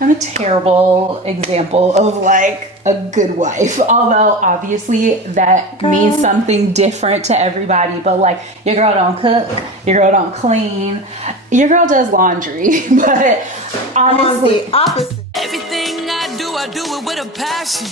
I'm a terrible example of like a good wife. Although obviously that means something different to everybody. But like your girl don't cook, your girl don't clean, your girl does laundry. But honestly, the opposite. Everything I do it with a passion.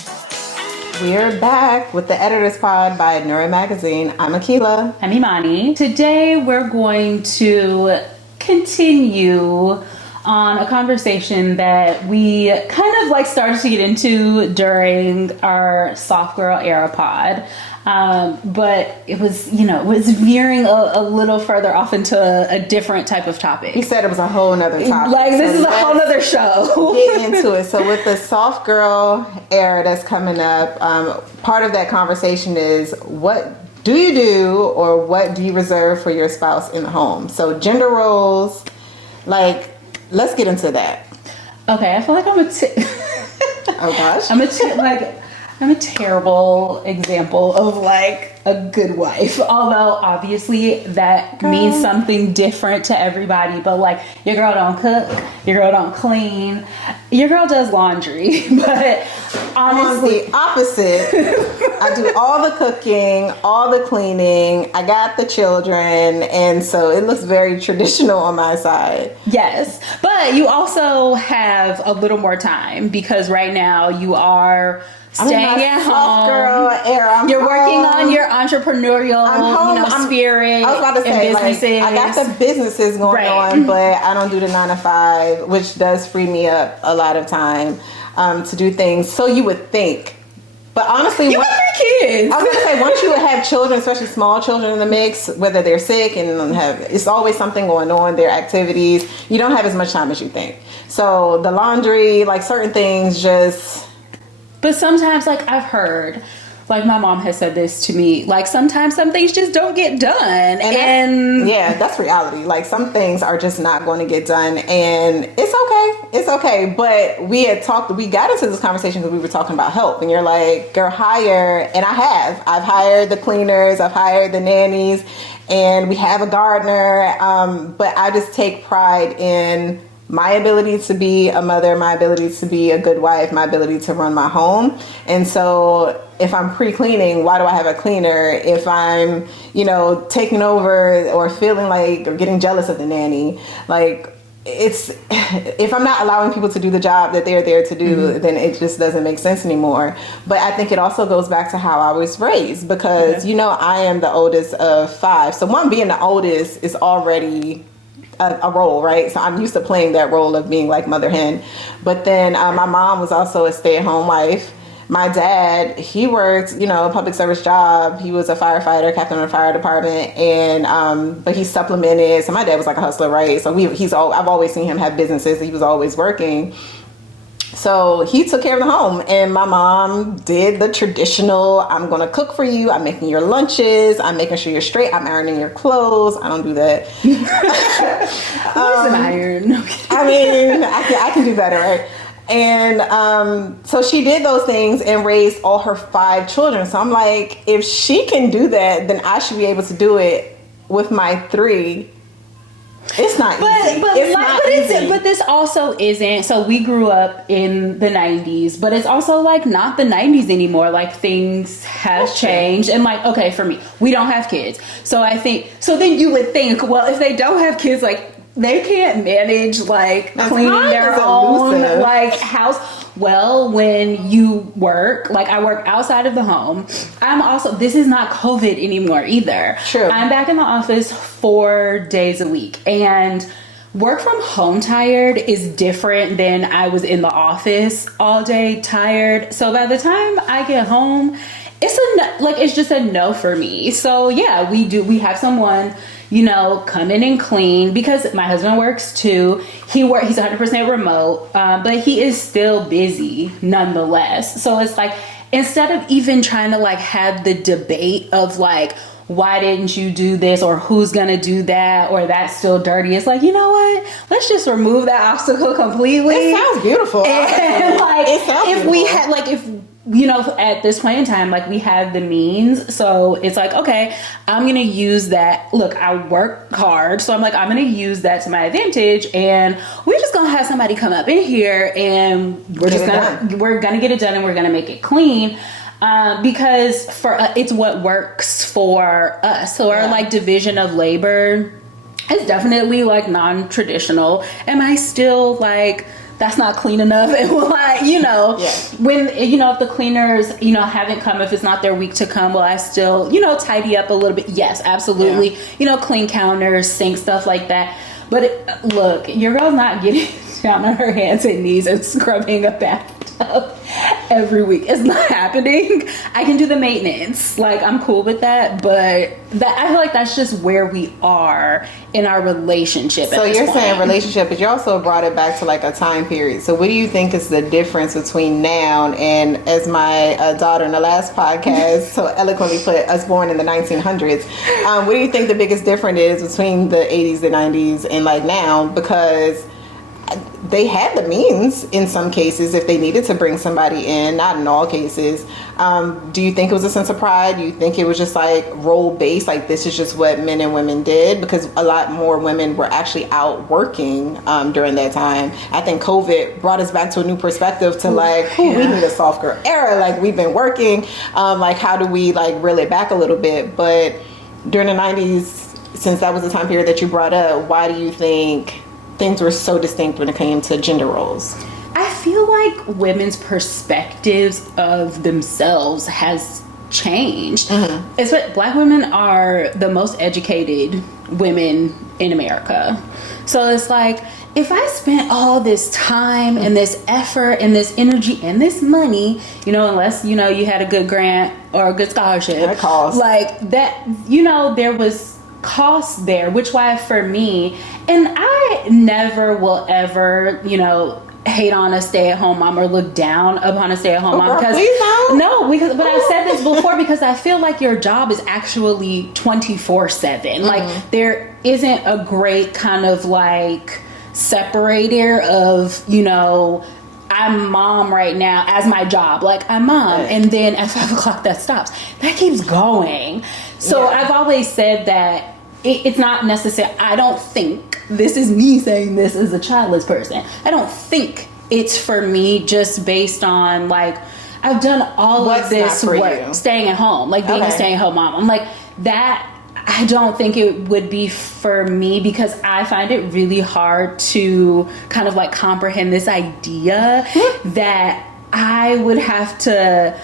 We're back with the Editor's Pod by Nura Magazine. I'm Akila. I'm Imani. Today we're going to continue on a conversation that we kind of like started to get into during our soft girl era pod. But it was, it was veering a little further off into a different type of topic. He said it was a whole nother topic. Like, this is a whole nother show. Get into it. So with the soft girl era that's coming up, part of that conversation is what do you do or what do you reserve for your spouse in the home? So gender roles, like, let's get into that. Okay, I feel like oh gosh. I'm a terrible example of like a good wife. Although obviously that means something different to everybody. But like your girl don't cook, your girl don't clean, your girl does laundry. But honestly, the opposite. I do all the cooking, all the cleaning. I got the children, and so it looks very traditional on my side. Yes, but you also have a little more time because right now you are staying at home. Girl era. You're working on your entrepreneurial, spirit. I was about to say, businesses. I got the businesses going on, but I don't do the 9 to 5, which does free me up a lot of time to do things. So you would think. But honestly, you got 3 kids. I was gonna say, once you have children, especially small children in the mix, whether they're sick and it's always something going on, their activities, you don't have as much time as you think. So the laundry, like certain things just... But sometimes, like I've heard, like my mom has said this to me, like sometimes some things just don't get done. And yeah, that's reality. Like some things are just not going to get done, and it's okay. It's okay. But we got into this conversation because we were talking about help, and you're like, girl, hire, and I've hired the cleaners, I've hired the nannies, and we have a gardener. But I just take pride in my ability to be a mother, my ability to be a good wife, my ability to run my home. And so if I'm pre-cleaning, why do I have a cleaner? If I'm, taking over or feeling like or getting jealous of the nanny, like if I'm not allowing people to do the job that they're there to do, then it just doesn't make sense anymore. But I think it also goes back to how I was raised because, I am the oldest of 5. So being the oldest is already a role, right? So I'm used to playing that role of being like mother hen. But then my mom was also a stay-at-home wife. My dad, he worked, a public service job. He was a firefighter, captain of the fire department, and but he supplemented. So my dad was like a hustler, right? So I've always seen him have businesses. He was always working. So he took care of the home, and my mom did the traditional, I'm going to cook for you. I'm making your lunches. I'm making sure you're straight. I'm ironing your clothes. I don't do that. Where's an iron? I mean, I can do better, right? And so she did those things and raised all her 5 children. So I'm like, if she can do that, then I should be able to do it with my 3. It's not easy. But this also isn't. So we grew up in the 90s, but it's also like not the 90s anymore. Like things have changed. And like, okay, for me, we don't have kids. So then you would think, well, if they don't have kids, like they can't manage like cleaning their own like house. Well, when you work, like I work outside of the home, this is not COVID anymore either. True. I'm back in the office 4 days a week, and work from home tired is different than I was in the office all day tired. So by the time I get home, it's just a no for me. So yeah, we have someone, come in and clean because my husband works too. He's 100% remote, but he is still busy nonetheless. So it's like, instead of even trying to like have the debate of like, why didn't you do this or who's gonna do that or that's still dirty, it's like, you know what, let's just remove that obstacle completely. It sounds beautiful. And like, it sounds if beautiful. we had like, if you know, at this point in time, like, we have the means. So it's like, okay, I'm going to use that. Look, I work hard. So I'm like, I'm going to use that to my advantage. And we're just going to have somebody come up in here and we're going to get it done and we're going to make it clean. Because for it's what works for us. So our like division of labor is definitely like non-traditional. Am I still like, that's not clean enough? And will I, you know, when, you know, if the cleaners, you know, haven't come, if it's not their week to come, will I still, you know, tidy up a little bit? Yes, absolutely. Yeah. You know, clean counters, sink, stuff like that. But look, your girl's not getting down on her hands and knees and scrubbing a bathtub every week. It's not happening. I can do the maintenance. Like, I'm cool with that, but that, I feel like that's just where we are in our relationship. So you're saying relationship, but you also brought it back to like a time period. So what do you think is the difference between now and, as my daughter in the last podcast so eloquently put, us born in the 1900s? What do you think the biggest difference is between the 80s, the 90s, and like now? Because they had the means in some cases if they needed to bring somebody in, not in all cases. Do you think it was a sense of pride? Do you think it was just like role based, like this is just what men and women did? Because a lot more women were actually out working during that time. I think COVID brought us back to a new perspective to like, we need a soft girl era. Like, we've been working. Like, how do we like reel it back a little bit? But during the 90s, since that was the time period that you brought up, why do you think things were so distinct when it came to gender roles? I feel like women's perspectives of themselves has changed. It's what Black women are the most educated women in America. So it's like, if I spent all this time and this effort and this energy and this money, you know, unless, you know, you had a good grant or a good scholarship, that cost. Like that, you know, there was cost there, which why for me, and I never will ever, you know, hate on a stay-at-home mom or look down upon a stay-at-home mom, because but I've said this before, because I feel like your job is actually 24/7. Like, there isn't a great kind of like separator of, you know, I'm mom right now as my job, like I'm mom, and then at 5 o'clock that stops. That keeps going. So I've always said that it's not necessary. I don't think, this is me saying this as a childless person, I don't think it's for me just based on like, I've done all of this work, staying at home, like being a stay-at-home mom. I'm like, that, I don't think it would be for me, because I find it really hard to kind of like comprehend this idea that I would have to,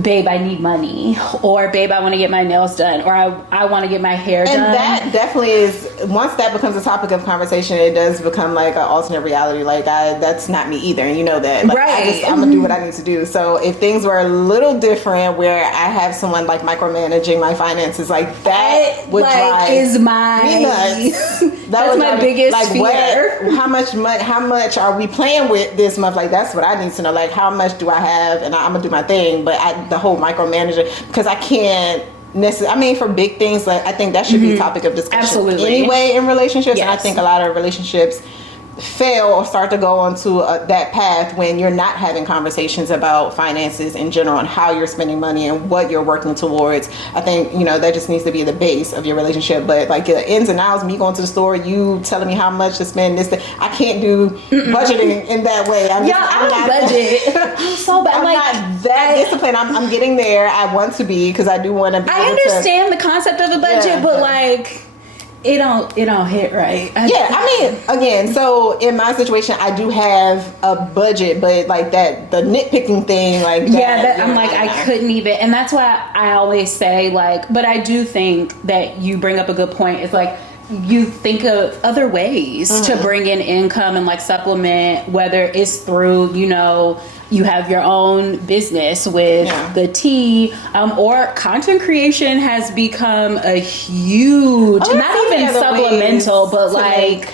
babe, I need money, or babe, I want to get my nails done, or I want to get my hair done. And that definitely is, once that becomes a topic of conversation, it does become like an alternate reality. Like, that's not me either, and you know that. Like, I'm gonna do what I need to do. So if things were a little different, where I have someone like micromanaging my finances, like that would drive is my that's my biggest like, fear. How much are we playing with this month? Like, that's what I need to know. Like, how much do I have? And I'm gonna do my thing, but the whole micromanager, because I can't necessarily, I mean, for big things, like, I think that should be a topic of discussion anyway in relationships. And I think a lot of relationships fail or start to go onto that path when you're not having conversations about finances in general and how you're spending money and what you're working towards. I think, you know, that just needs to be the base of your relationship. But like the ins and outs, me going to the store, you telling me how much to spend, this, that, I can't do budgeting in that way. I'm not budget. I'm so bad. I'm like, not that disciplined. I'm getting there. I want to be, because I do want to be. I understand the concept of a budget, but like, it don't hit right. I mean, again, so in my situation, I do have a budget, but like that, the nitpicking thing, like that, I'm like, I couldn't even, and that's why I always say, like, but I do think that you bring up a good point. It's like, you think of other ways to bring in income and like supplement, whether it's through, you know, you have your own business with the tea, or content creation has become a huge, not even supplemental, but like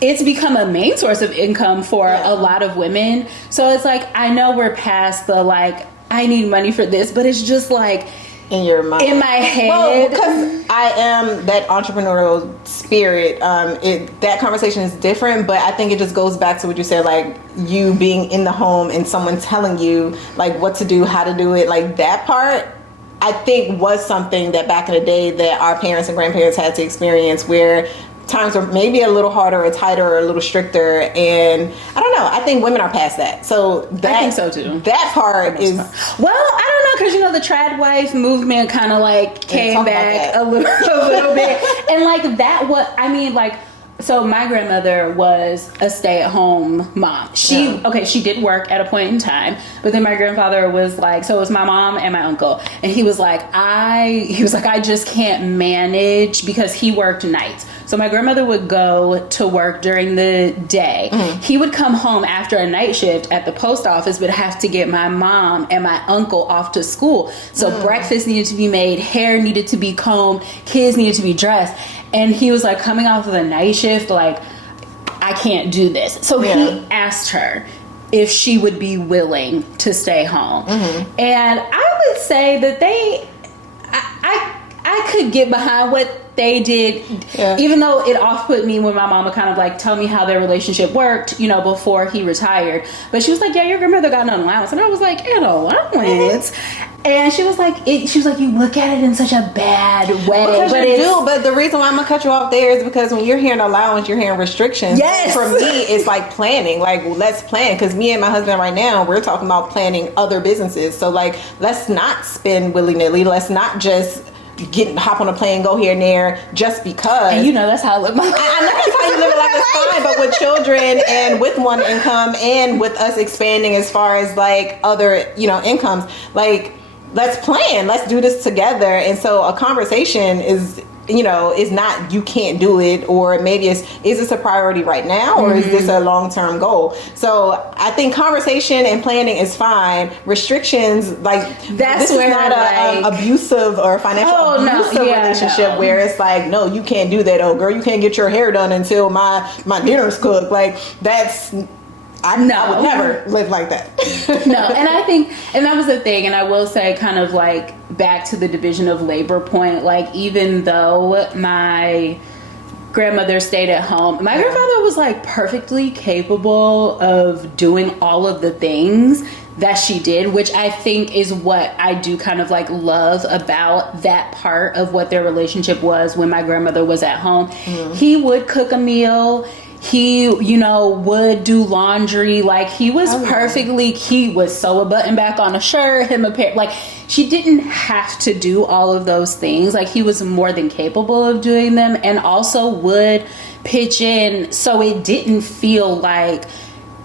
it's become a main source of income for a lot of women. So it's like, I know we're past the like, I need money for this, but it's just like, in your mind? In my head. Well, because I am that entrepreneurial spirit. That conversation is different, but I think it just goes back to what you said, like you being in the home and someone telling you like what to do, how to do it. Like that part, I think was something that back in the day that our parents and grandparents had to experience, where times were maybe a little harder or tighter or a little stricter, and I don't know, I think women are past that. So that, I think so too. That part is well, I don't know, because the trad wife movement kind of like came back a little bit, and like that, what I mean, like, so my grandmother was a stay-at-home mom. She did work at a point in time, but then my grandfather was like, so it was my mom and my uncle, and he was like, I just can't manage, because he worked nights. So my grandmother would go to work during the day. Mm-hmm. He would come home after a night shift at the post office, but have to get my mom and my uncle off to school. So breakfast needed to be made, hair needed to be combed, kids needed to be dressed. And he was like, coming off of the night shift, like, I can't do this. So he asked her if she would be willing to stay home. Mm-hmm. And I would say that I could get behind what they did, even though it off-put me when my mama kind of like tell me how their relationship worked, before he retired. But she was like, yeah, your grandmother got an allowance. And I was like, an allowance? And she was like, you look at it in such a bad way. But the reason why I'm going to cut you off there is because when you're hearing allowance, you're hearing restrictions. Yes. For me, it's like planning. Like, let's plan. Because me and my husband right now, we're talking about planning other businesses. So, like, let's not spend willy-nilly. Let's not just hop on a plane, go here and there just because. And that's how I live my life. I know that's how you live it, like, it's fine, but with children and with one income and with us expanding as far as like other, incomes, like, let's plan, let's do this together. And so a conversation is not, you can't do it, or maybe is this a priority right now, or is this a long-term goal? So I think conversation and planning is fine. Restrictions, like, that's this is not a abusive or financial relationship where it's like, no, you can't do that. Oh, girl, you can't get your hair done until my dinner's cooked. Like, that's... I would never live like that. No, and I think, and that was the thing, and I will say, kind of like back to the division of labor point, like, even though my grandmother stayed at home, my grandfather was like perfectly capable of doing all of the things that she did, which I think is what I do kind of like love about that part of what their relationship was when my grandmother was at home. He would cook a meal. He, would do laundry. Like, he was he would sew a button back on a shirt, him a pair. Like, she didn't have to do all of those things. Like, he was more than capable of doing them, and also would pitch in so it didn't feel like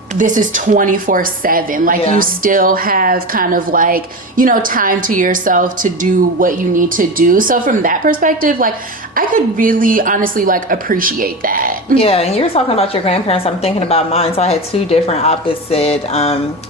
this is 24/7. Like, you still have kind of like, time to yourself to do what you need to do. So from that perspective, like, I could really honestly like appreciate that. Yeah, and you were talking about your grandparents. I'm thinking about mine. So I had two different opposite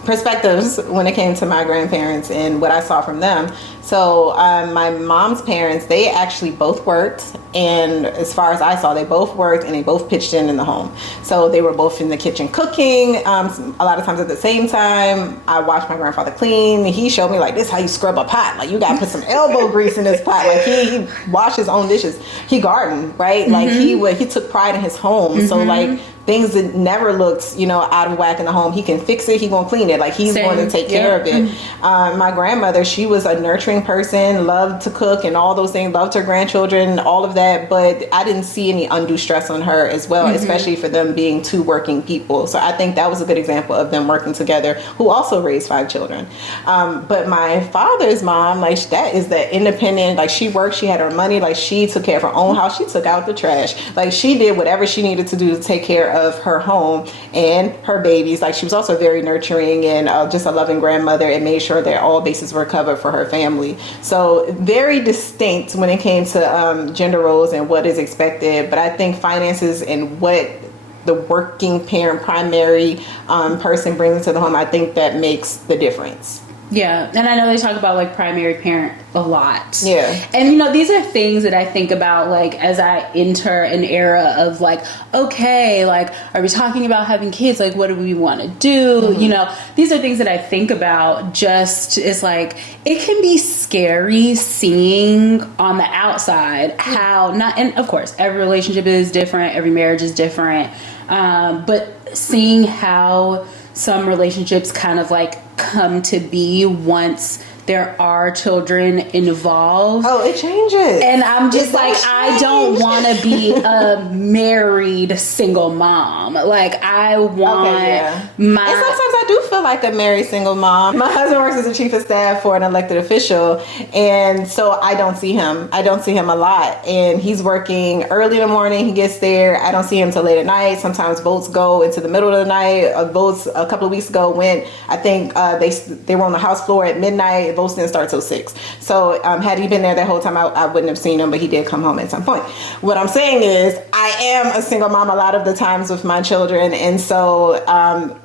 perspectives when it came to my grandparents and what I saw from them. So my mom's parents, they actually both worked. And as far as I saw, they both worked and they both pitched in the home. So they were both in the kitchen cooking a lot of times at the same time. I watched my grandfather clean. He showed me, like, this is how you scrub a pot. Like, you got to put some elbow grease in this pot. Like, he washed his own dishes. He gardened, right? Like, he took pride in his home. So, like, things that never looked, out of whack in the home, he can fix it, he gonna clean it. Like, he's going to take care of it. My grandmother, she was a nurturing person, loved to cook and all those things, loved her grandchildren, all of that, but I didn't see any undue stress on her as well, especially for them being two working people. So I think that was a good example of them working together, who also raised 5 children. But my father's mom, like, that is the independent, like, she worked, she had her money, like, she took care of her own house, she took out the trash, like, she did whatever she needed to do to take care of her home and her babies. Like, she was also very nurturing and just a loving grandmother, and made sure that all bases were covered for her family. So very distinct when it came to gender roles and what is expected. But I think finances and what the working parent, primary person brings into the home, I think that makes the difference. Yeah, and I know they talk about like primary parent a lot. Yeah. And you know, these are things that I think about like as I enter an era of like, okay, like are we talking about having kids? Like what do we want to do? Mm-hmm. You know, these are things that I think about. Just it's like it can be scary seeing on the outside how not, and of course every relationship is different, every marriage is different, but seeing how some relationships kind of like come to be once there are children involved. Oh, it changes. And I'm just like, I don't want to be a married single mom. Like, I want my... And sometimes I do feel like a married single mom. My husband works as a chief of staff for an elected official, and so I don't see him. I don't see him a lot. And he's working early in the morning. He gets there. I don't see him till late at night. Sometimes votes go into the middle of the night. Votes a couple of weeks ago went, I think they were on the House floor at midnight. Votes didn't start till 6. So had he been there that whole time, I wouldn't have seen him, but he did come home at some point. What I'm saying is I am a single mom a lot of the times with my children. And so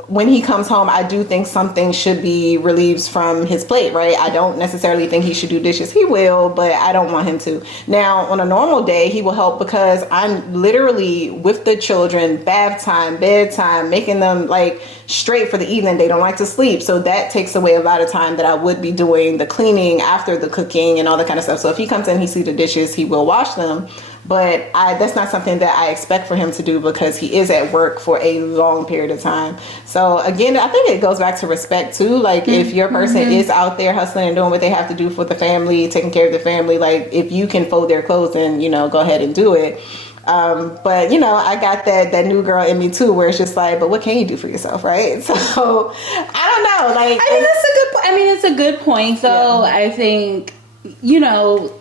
when he comes home, I do think something should be relieved from his plate, right? I don't necessarily think he should do dishes. He will, but I don't want him to. Now, on a normal day, he will help because I'm literally with the children, bath time, bedtime, making them like straight for the evening. They don't like to sleep. So that takes away a lot of time that I would be doing the cleaning after the cooking and all that kind of stuff. So if he comes in, he sees the dishes, he will wash them. But that's not something that I expect for him to do because he is at work for a long period of time. So again, I think it goes back to respect too. Like if your person is out there hustling and doing what they have to do for the family, taking care of the family, like if you can fold their clothes, then, you know, go ahead and do it. But you know, I got that new girl in me too, where it's just like, but what can you do for yourself, right? So I don't know. Like, I mean, that's a good. I mean, it's a good point, though. Yeah. I think, you know,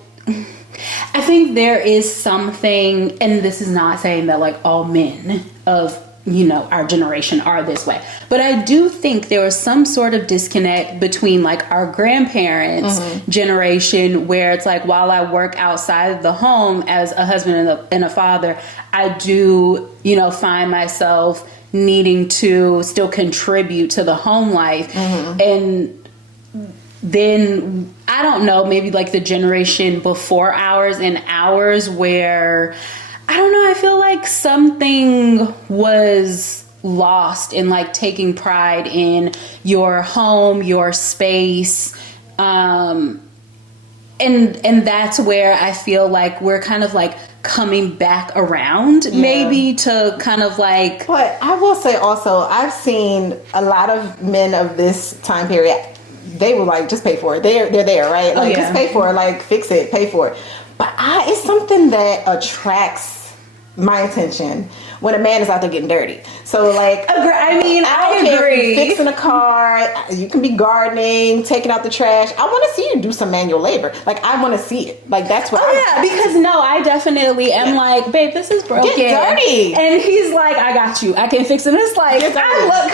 I think there is something, and this is not saying that like all men of, you know, our generation are this way, but I do think there was some sort of disconnect between like our grandparents' generation, where it's like, while I work outside of the home as a husband and a father, I do, you know, find myself needing to still contribute to the home life. And then I don't know, maybe like the generation before ours and ours, where I don't know, I feel like something was lost in like taking pride in your home, your space. And that's where I feel like we're kind of like coming back around, maybe to kind of like. But I will say also, I've seen a lot of men of this time period. They were like, just pay for it. They're there, right? Like, just pay for it. Like, fix it, pay for it. But it's something that attracts my attention when a man is out there getting dirty. So like, I mean, I don't care if agree. you're fixing a car, you can be gardening, taking out the trash. I want to see you do some manual labor. Like, I want to see it. Like, that's what. Because no, I definitely am like, babe, this is broken. Get dirty. And he's like, I got you. I can fix it. And it's like, I love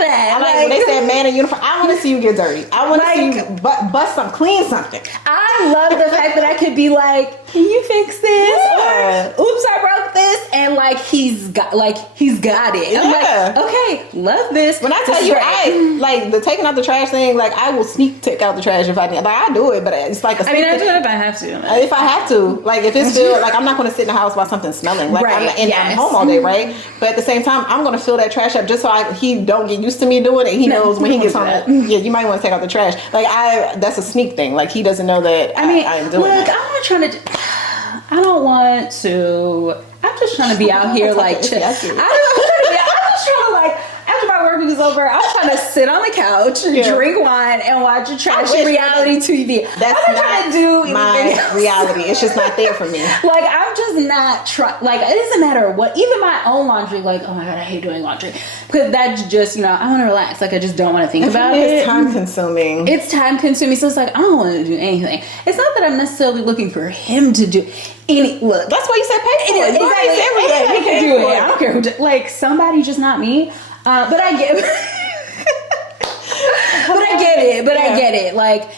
that. I like when they say man in uniform. I want to see you get dirty. I want to see you bust some, clean something. I love the fact that I could be like, can you fix this? Yeah. Or, oops, I broke this. And like, he's got it. I'm like, okay, love this. When I tell you, I like the taking out the trash thing. Like, I will sneak take out the trash if I need. Like, I do it, but it's like I mean, I do it if I have to. If I have to, like, if it's still like, I'm not going to sit in the house while something's smelling. Like, I'm home all day, right? But at the same time, I'm going to fill that trash up just so he don't get used to me doing it. He knows when he gets home that, you might want to take out the trash. Like, that's a sneak thing. Like, he doesn't know that I'm doing it. I'm not trying to. I don't want to. I'm just trying to be out here like. I'm just trying to like. After my work week is over, I'm trying to sit on the couch, drink wine, and watch a trashy reality TV. That's I'm not trying to do my reality. It's just not there for me. Like, I'm just not like, it doesn't matter what. Even my own laundry, like, oh my god, I hate doing laundry, because that's just, you know, I want to relax. Like, I just don't want to think about it. It's time consuming. It's time consuming, so it's like I don't want to do anything. It's not that I'm necessarily looking for him to do any. Look, that's why you said pay for it. Exactly. He can do it. I don't care who. Like, somebody, just not me. But I get, I get it. Like,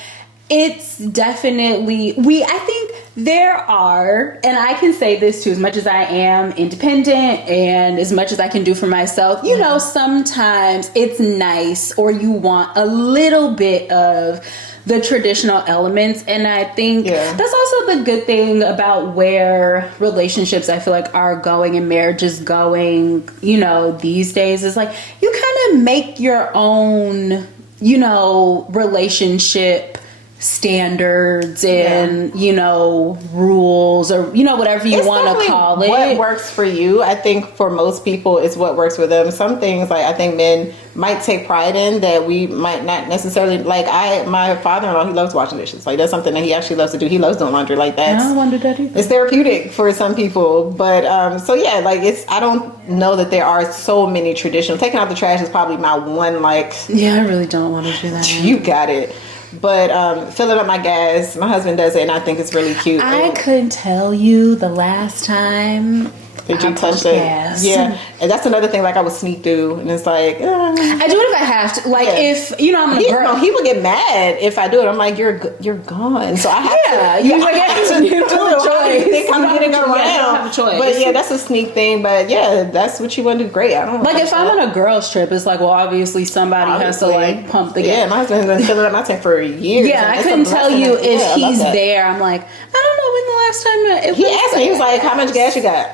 it's definitely I think There are, and I can say this too, as much as I am independent and as much as I can do for myself, you know, sometimes it's nice or you want a little bit of the traditional elements. And I think that's also the good thing about where relationships I feel like are going and marriage is going, you know, these days is like you kind of make your own, you know, relationship standards and you know, rules, or you know, whatever you want to call it. What works for you, I think for most people is what works for them. Some things like I think men might take pride in that we might not necessarily like. My father-in-law, he loves washing dishes. Like that's something that he actually loves to do. He loves doing laundry. Like that's, I don't want to do that either. It's therapeutic for some people. But so yeah, like it's, I don't know that there are so many traditional. Taking out the trash is probably my one like. Yeah, I really don't want to do that. You got it. But filling up my gas, my husband does it, and I think it's really cute. I couldn't tell you the last time did you touch it? Gas. Yeah, and that's another thing. Like I would sneak through, and it's like I do it if I have to. Like if you know I'm a girl. No, he would get mad if I do it. I'm like, you're gone, so I have to. You have to do a choice. You think I'm getting around? You don't have a choice. But yeah, that's a sneak thing. But yeah, that's what you want to do. Great. I don't like if I'm on a girls trip. It's like, well, obviously somebody has to like pump the gas. Yeah, my husband's been filling up my tank for years. Yeah, I couldn't tell you if he's there. I'm like, I don't know when the last time he asked me. He was like, how much gas you got?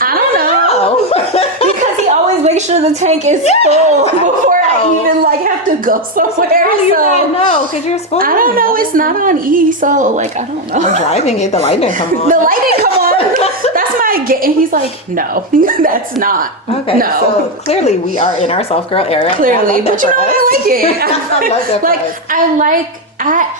I don't know. Because he always makes sure the tank is full before I even like have to go somewhere. How do you not know? Because you're supposed to. I don't know. It's not on E, so like I don't know. I'm driving it. The light didn't come on. The light didn't come on. That's my get. And he's like, no, that's not. Okay. No. So clearly we are in our soft girl era. Clearly, but you know what? I like it. I love that. Like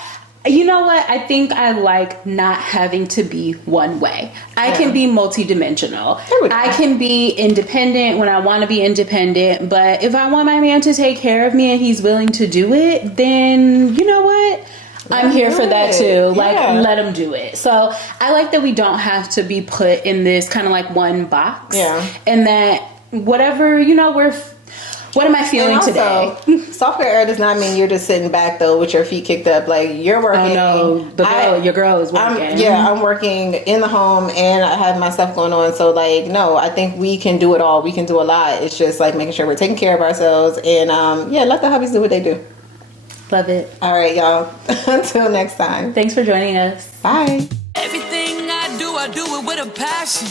you know what? I think I like not having to be one way. I can be multidimensional. I can be independent when I want to be independent, but if I want my man to take care of me and he's willing to do it, then you know what? I'm here for that too. Like, let him do it. So I like that we don't have to be put in this kind of like one box. Yeah. And that whatever, you know, what am I feeling today? Soft girl era does not mean you're just sitting back though with your feet kicked up. Like you're working. Oh no, your girl is working. I'm working in the home and I have my stuff going on. So like, no, I think we can do it all. We can do a lot. It's just like making sure we're taking care of ourselves and let the hubbies do what they do. Love it. All right, y'all. Until next time. Thanks for joining us. Bye. Everything I do it with a passion.